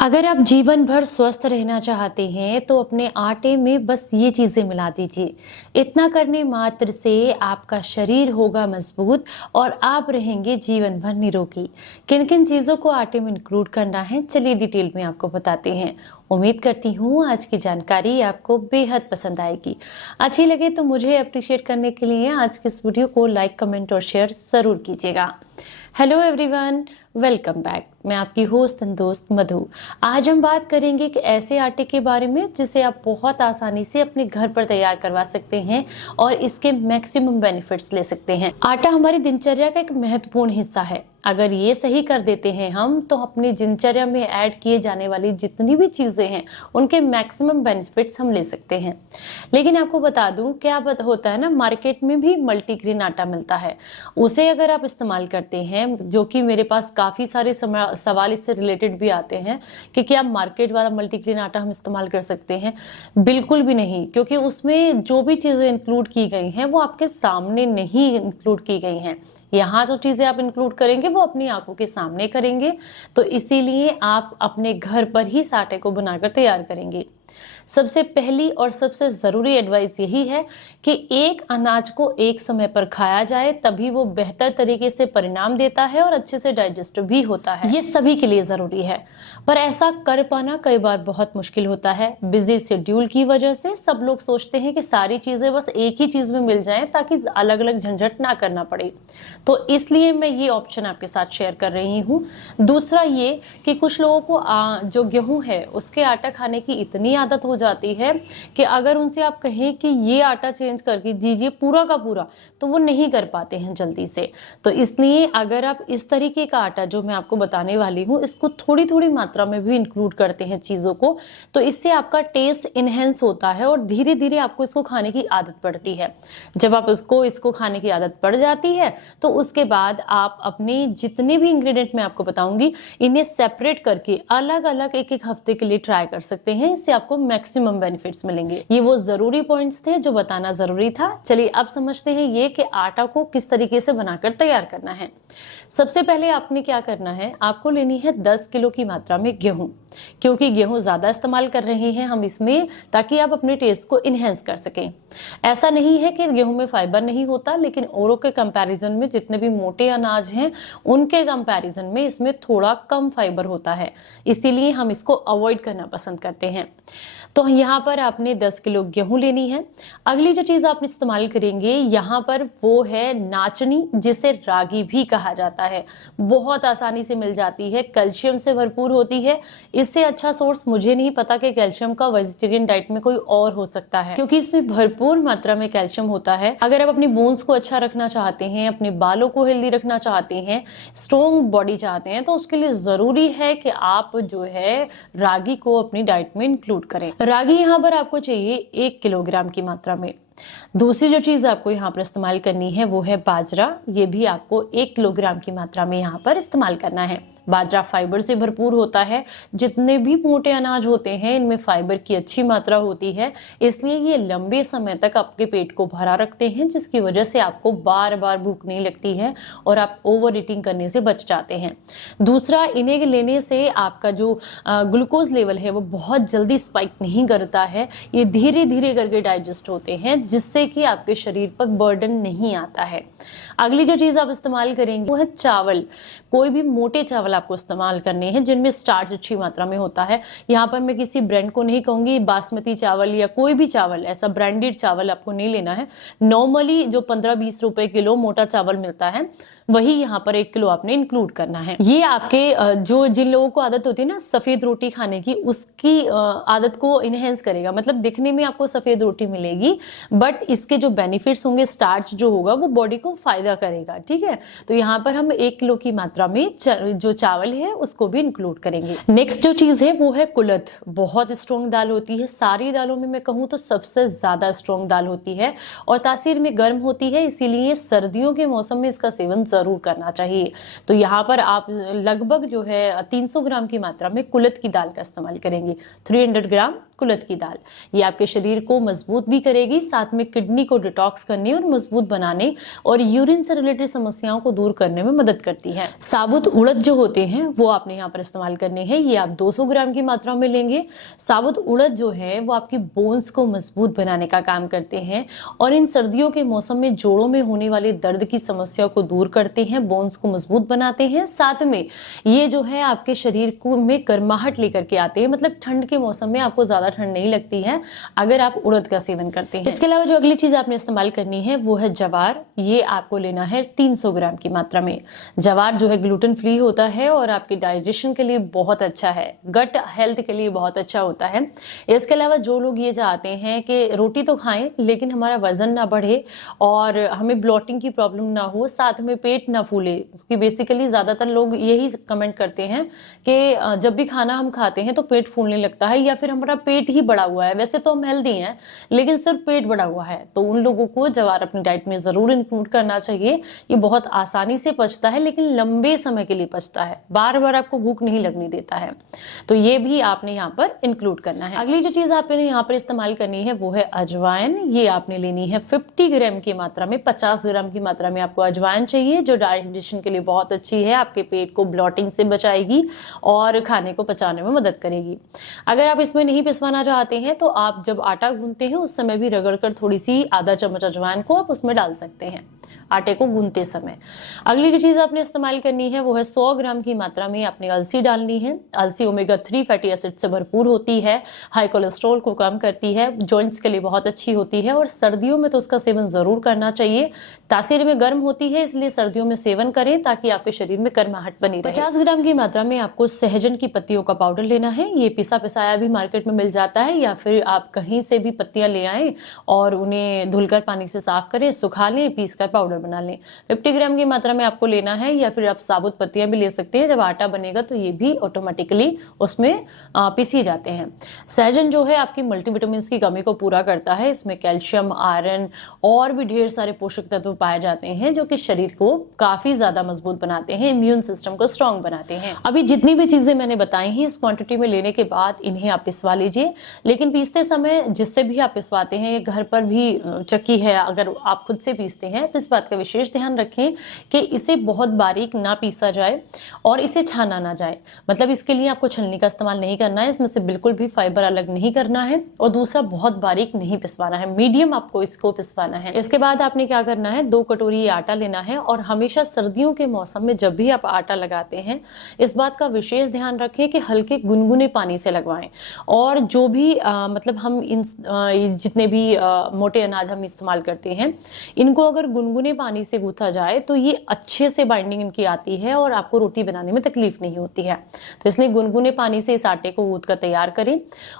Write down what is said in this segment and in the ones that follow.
अगर आप जीवन भर स्वस्थ रहना चाहते हैं तो अपने आटे में बस ये चीज़ें मिला दीजिए। इतना करने मात्र से आपका शरीर होगा मजबूत और आप रहेंगे जीवन भर निरोगी। किन किन चीज़ों को आटे में इंक्लूड करना है, चलिए डिटेल में आपको बताते हैं। उम्मीद करती हूँ आज की जानकारी आपको बेहद पसंद आएगी। अच्छी लगे तो मुझे अप्रिशिएट करने के लिए आज के इस वीडियो को लाइक, कमेंट और शेयर ज़रूर कीजिएगा। Hello everyone, welcome back. मैं आपकी होस्ट एंड दोस्त मधु। आज हम बात करेंगे एक ऐसे आटे के बारे में जिसे आप बहुत आसानी से अपने घर पर तैयार करवा सकते हैं और इसके मैक्सिमम बेनिफिट्स ले सकते हैं। आटा हमारी दिनचर्या का एक महत्वपूर्ण हिस्सा है। अगर ये सही कर देते हैं हम तो अपनी दिनचर्या में ऐड किए जाने वाली जितनी भी चीज़ें हैं उनके मैक्सिमम बेनिफिट्स हम ले सकते हैं। लेकिन आपको बता दूं क्या होता है ना, मार्केट में भी मल्टीग्रेन आटा मिलता है। उसे अगर आप इस्तेमाल करते हैं, जो कि मेरे पास काफ़ी सारे सवाल इससे रिलेटेड भी आते हैं कि क्या मार्केट वाला मल्टीग्रेन आटा हम इस्तेमाल कर सकते हैं? बिल्कुल भी नहीं, क्योंकि उसमें जो भी चीज़ें इंक्लूड की गई हैं वो आपके सामने नहीं इंक्लूड की गई हैं। यहाँ जो चीज़ें आप इंक्लूड करेंगे वो अपनी आंखों के सामने करेंगे, तो इसीलिए आप अपने घर पर ही इस आटे को बनाकर तैयार करेंगे। सबसे पहली और सबसे ज़रूरी एडवाइस यही है कि एक अनाज को एक समय पर खाया जाए, तभी वो बेहतर तरीके से परिणाम देता है और अच्छे से डाइजेस्ट भी होता है। ये सभी के लिए ज़रूरी है, पर ऐसा कर पाना कई बार बहुत मुश्किल होता है। बिजी शेड्यूल की वजह से सब लोग सोचते हैं कि सारी चीज़ें बस एक ही चीज़ में मिल जाएं ताकि अलग अलग झंझट ना करना पड़े, तो इसलिए मैं ये ऑप्शन आपके साथ शेयर कर रही हूँ। दूसरा ये कि कुछ लोगों को जो गेहूँ है उसके आटा खाने की इतनी आदत हो जाती है कि अगर उनसे आप कहें कि ये आटा चेंज करके दीजिए पूरा का पूरा, तो वो नहीं कर पाते हैं जल्दी से। तो इसलिए अगर आप इस तरीके का आटा जो मैं आपको बताने वाली हूँ इसको थोड़ी थोड़ी मात्रा में भी इंक्लूड करते हैं चीज़ों को, तो इससे आपका टेस्ट इनहेंस होता है और धीरे धीरे आपको इसको खाने की आदत पड़ती है। जब आप इसको खाने की आदत पड़ जाती है तो उसके बाद आप अपने जितने भी इंग्रेडिएंट मैं आपको बताऊंगी इन्हें सेपरेट करके अलग अलग एक एक हफ्ते के लिए ट्राई कर सकते हैं। इससे आपको मैक्सिमम बेनिफिट्स मिलेंगे। ये वो जरूरी पॉइंट्स थे जो बताना जरूरी था। चलिए अब समझते हैं ये कि आटा को किस तरीके से बनाकर तैयार करना है। सबसे पहले आपने क्या करना है, आपको लेनी है 10 किलो की मात्रा में गेहूं, क्योंकि गेहूं ज्यादा इस्तेमाल कर रहे हैं हम इसमें ताकि आप अपने टेस्ट को इनहेंस कर सकें। ऐसा नहीं है कि गेहूं में फाइबर नहीं होता, लेकिन औरों के कंपैरिजन में जितने भी मोटे अनाज हैं उनके कंपैरिजन में इसमें थोड़ा कम फाइबर होता है, इसीलिए हम इसको अवॉइड करना पसंद करते हैं। तो यहाँ पर आपने 10 किलो गेहूं लेनी है। अगली जो चीज आप इस्तेमाल करेंगे यहाँ पर वो है नाचनी, जिसे रागी भी कहा जाता है। बहुत आसानी से मिल जाती है, कैल्शियम से भरपूर होती है। इससे अच्छा सोर्स मुझे नहीं पता कि कैल्शियम का वेजिटेरियन डाइट में कोई और हो सकता है, क्योंकि इसमें भरपूर मात्रा में कैल्शियम होता है। अगर आप अपनी बोन्स को अच्छा रखना चाहते हैं, अपने बालों को हेल्दी रखना चाहते हैं, स्ट्रॉन्ग बॉडी चाहते हैं, तो उसके लिए जरूरी है कि आप जो है रागी को अपनी डाइट में इंक्लूड करें। रागी यहाँ पर आपको चाहिए 1 किलोग्राम की मात्रा में। दूसरी जो चीज आपको यहाँ पर इस्तेमाल करनी है वो है बाजरा। ये भी आपको 1 किलोग्राम की मात्रा में यहाँ पर इस्तेमाल करना है। बाजरा फाइबर से भरपूर होता है। जितने भी मोटे अनाज होते हैं इनमें फाइबर की अच्छी मात्रा होती है, इसलिए ये लंबे समय तक आपके पेट को भरा रखते हैं, जिसकी वजह से आपको बार बार भूख नहीं लगती है और आप ओवर ईटिंग करने से बच जाते हैं। दूसरा, इन्हें लेने से आपका जो ग्लूकोज लेवल है वो बहुत जल्दी स्पाइक नहीं करता है। ये धीरे धीरे करके डाइजेस्ट होते हैं, जिससे कि आपके शरीर पर बर्डन नहीं आता है। अगली जो चीज आप इस्तेमाल करेंगे वो है चावल। कोई भी मोटे चावल आपको इस्तेमाल करने हैं जिनमें स्टार्च अच्छी मात्रा में होता है। यहाँ पर मैं किसी ब्रांड को नहीं कहूंगी, बासमती चावल या कोई भी चावल, ऐसा ब्रांडेड चावल आपको नहीं लेना है। नॉर्मली जो 15-20 रुपए किलो मोटा चावल मिलता है वही यहाँ पर 1 किलो आपने इंक्लूड करना है। ये आपके जो जिन लोगों को आदत होती है ना सफेद रोटी खाने की, उसकी आदत को इनहेंस करेगा। मतलब दिखने में आपको सफेद रोटी मिलेगी, बट इसके जो बेनिफिट्स होंगे, स्टार्च जो होगा वो बॉडी को फायदा करेगा। ठीक है, तो यहाँ पर हम 1 किलो की मात्रा में जो चावल है उसको भी इंक्लूड करेंगे। नेक्स्ट जो चीज है वो है कुलथ। बहुत स्ट्रॉन्ग दाल होती है, सारी दालों में मैं कहूँ तो सबसे ज्यादा स्ट्रॉन्ग दाल होती है और तासीर में गर्म होती है, इसीलिए सर्दियों के मौसम में इसका सेवन जरूर करना चाहिए। तो यहाँ पर आप लगभग जो है 300 ग्राम की मात्रा में कुलथ की दाल का इस्तेमाल करेंगे। 300 ग्राम कुलथ की दाल, ये आपके शरीर को मजबूत भी करेगी, साथ में किडनी को डिटॉक्स करने और मजबूत बनाने और यूरिन से रिलेटेड समस्याओं को दूर करने में मदद करती है। साबुत उड़द जो होते हैं वो आपने यहाँ पर इस्तेमाल करने हैं, ये आप 200 ग्राम की मात्रा में लेंगे। साबुत उड़द जो है वो आपकी बोन्स को मजबूत बनाने का काम करते हैं और इन सर्दियों के मौसम में जोड़ों में होने वाले दर्द की समस्या को दूर करते हैं, बोन्स को मजबूत बनाते हैं। साथ में ये जो है आपके शरीर को में गर्माहट लेकर के आते हैं, मतलब ठंड के मौसम में आपको ज्यादा ठंड नहीं लगती है अगर आप उड़द का सेवन करते हैं। इसके अलावा जो अगली चीज आपने इस्तेमाल करनी है वो है जवार। ये आपको लेना है 300 ग्राम की मात्रा में। जवार जो है ग्लूटेन फ्री होता है और आपके डाइजेशन के लिए बहुत अच्छा है, गट हेल्थ के लिए बहुत अच्छा होता है। इसके अलावा जो लोग ये चाहते हैं कि रोटी तो खाएं लेकिन हमारा वजन ना बढ़े और हमें ब्लॉटिंग की प्रॉब्लम ना हो, साथ में पेट ना फूले, क्योंकि बेसिकली ज्यादातर लोग यही कमेंट करते हैं कि जब भी खाना हम खाते हैं तो पेट फूलने लगता है या फिर हमारा पेट ही बढ़ा हुआ है। वैसे तो हम हेल्दी हैं लेकिन सिर्फ पेट बढ़ा हुआ है, तो उन लोगों को जवार अपनी डाइट में जरूर इंक्लूड करना चाहिए। ये बहुत आसानी से पचता है लेकिन लंबे समय के लिए पचता है, बार बार आपको भूख नहीं लगने देता है, तो ये भी आपने यहाँ पर इंक्लूड करना है। अगली जो चीज आपने यहाँ पर इस्तेमाल करनी है वो है अजवाइन। ये आपने लेनी है 50 ग्राम की मात्रा में। 50 ग्राम की मात्रा में आपको अजवाइन चाहिए, जो डाइजेशन के लिए बहुत अच्छी है, आपके पेट को ब्लॉटिंग से बचाएगी और खाने को पचाने में मदद करेगी। अगर आप इसमें नहीं पिसवाना चाहते हैं तो आप जब आटा गूंथते हैं उस समय भी रगड़कर थोड़ी सी आधा चम्मच अजवाइन को आप उसमें डाल सकते हैं आटे को गूंथते समय। अगली जो चीज आपने इस्तेमाल करनी है वो है 100 ग्राम की मात्रा में आपने अलसी डालनी है। अलसी ओमेगा 3 फैटी एसिड से भरपूर होती है, हाई कोलेस्ट्रॉल को कम करती है, जॉइंट्स के लिए बहुत अच्छी होती है और सर्दियों में तो उसका सेवन जरूर करना चाहिए। तासीर में गर्म होती है इसलिए सर्दियों में सेवन करें ताकि आपके शरीर में गर्माहट बनी रहे। 50 ग्राम की मात्रा में आपको सहजन की पत्तियों का पाउडर लेना है। ये पिसा पिसाया भी मार्केट में मिल जाता है या फिर आप कहीं से भी पत्तियां ले आए और उन्हें धुलकर पानी से साफ करें, सुखा लें, पीस कर पाउडर बना लें। 50 ग्राम की मात्रा में आपको लेना है या फिर आप साबुत पत्तियां भी ले सकते हैं। जब आटा बनेगा तो ये भी ऑटोमेटिकली उसमें पीसी जाते हैं। सहजन जो है आपकी मल्टीविटामिन की कमी को पूरा करता है। इसमें कैल्शियम, आयरन और भी ढेर सारे पोषक तत्व पाए जाते हैं जो कि शरीर को काफी ज्यादा मजबूत बनाते हैं, इम्यून सिस्टम को स्ट्रांग बनाते हैं। अभी जितनी भी चीजें मैंने बताई हैं इस क्वांटिटी में लेने के बाद इन्हें आप पिसवा लीजिए, लेकिन पीसते समय जिससे भी आप पिसवाते हैं, ये घर पर भी चक्की है अगर आप खुद से पीसते हैं तो इस बात का विशेष ध्यान रखें कि इसे बहुत बारीक ना पीसा जाए और इसे छाना ना जाए। मतलब इसके लिए आपको छलनी का इस्तेमाल नहीं करना है, इसमें से बिल्कुल भी फाइबर अलग नहीं करना है और दूसरा बहुत बारीक नहीं पिसवाना है, मीडियम आपको इसको पिसवाना है। इसके बाद आपने क्या करना है, 2 कटोरी आटा लेना है और हमेशा सर्दियों के मौसम में जब भी आप आटा लगाते हैं इस बात का विशेष ध्यान रखें कि हल्के गुनगुने पानी से लगवाएं। और जो भी मतलब हम इन जितने भी मोटे अनाज हम इस्तेमाल करते हैं इनको अगर गुनगुने पानी से गूथा जाए तो ये अच्छे से बाइंडिंग इनकी आती है और आपको रोटी बनाने में तकलीफ नहीं होती है। तो इसलिए गुनगुने पानी से इस आटे को गूथ कर तैयार करें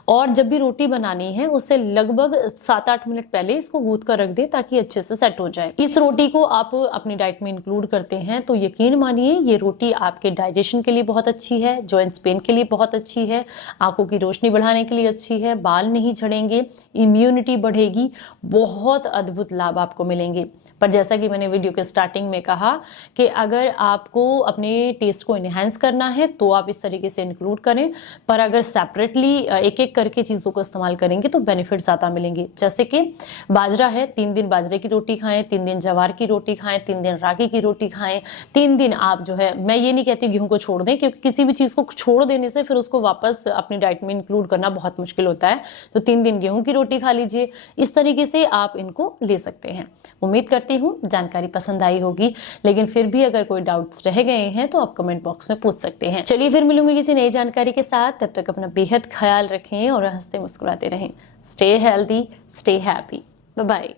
और जब भी रोटी बनानी है उससे लगभग 7-8 मिनट पहले इसको गूथ कर रख दें ताकि अच्छे से सेट हो जाए। इस रोटी को आप अपनी डाइट में इंक्लूड करते हैं तो यकीन मानिए ये रोटी आपके डाइजेशन के लिए बहुत अच्छी है, जॉइंट्स पेन के लिए बहुत अच्छी है, आंखों की रोशनी बढ़ाने के लिए अच्छी है, बाल नहीं झड़ेंगे, इम्यूनिटी बढ़ेगी, बहुत अद्भुत लाभ आपको मिलेंगे। पर जैसा कि मैंने वीडियो के स्टार्टिंग में कहा कि अगर आपको अपने टेस्ट को इनहेंस करना है तो आप इस तरीके से इंक्लूड करें, पर अगर सेपरेटली एक एक करके चीज़ों को इस्तेमाल करेंगे तो बेनिफिट ज़्यादा मिलेंगे। जैसे कि बाजरा है, 3 दिन बाजरे की रोटी खाएं, 3 दिन जवार की रोटी खाएं, 3 दिन रागी की रोटी खाएं, 3 दिन आप जो है, मैं ये नहीं कहती गेहूं को छोड़ दें क्योंकि किसी भी चीज़ को छोड़ देने से फिर उसको वापस अपनी डाइट में इंक्लूड करना बहुत मुश्किल होता है। तो 3 दिन गेहूं की रोटी खा लीजिए। इस तरीके से आप इनको ले सकते हैं। उम्मीद करती हूँ जानकारी पसंद आई होगी, लेकिन फिर भी अगर कोई डाउट्स रह गए हैं तो आप कमेंट बॉक्स में पूछ सकते हैं। चलिए फिर मिलूंगी किसी नई जानकारी के साथ, तब तक अपना बेहद ख्याल रखें और हंसते मुस्कुराते रहें। Stay healthy, stay happy, bye bye.